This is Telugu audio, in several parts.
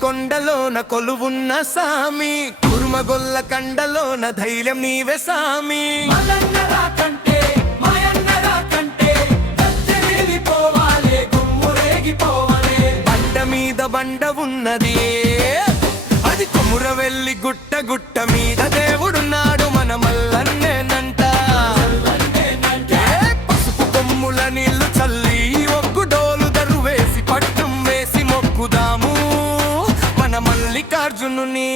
కొండలోన కొలువున్న సామి. కుర్మగొల్ల కండలోన ధైర్యం నీవే సామి. కంటే బండ మీద బండ ఉన్నది. అది కొముర వెళ్ళి గుట్ట గుట్ట మీద దేవుడున్నాడు మల్లికార్జునుని.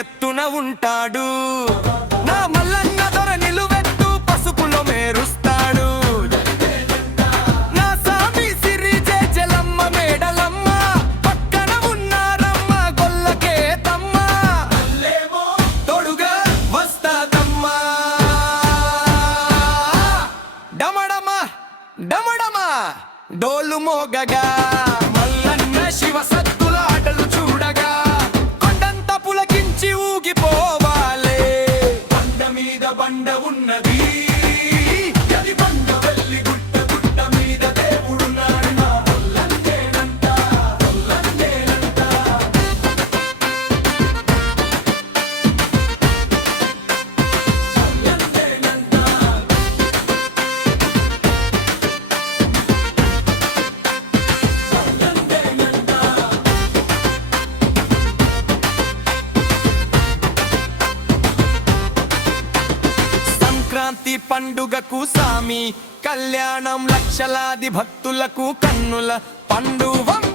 ఎత్తున ఉంటాడు. నా మల్లన్న దొర నిలువెత్తు పసుపులో మేరుస్తాడు. నా సామి సిరి జలమ్మ మేడలమ్మ పక్కన ఉన్నారమ్మ గొల్లకే తమ్మ తొడుగా వస్తాదమ్మ వస్తాదమ్మా. డమడమ డమడమ డోలు మోగగా. మల్లన్న శివ సత్ సంక్రాంతి పండుగకు సామి. కళ్యాణం లక్షలాది భక్తులకు కన్నుల పండువం.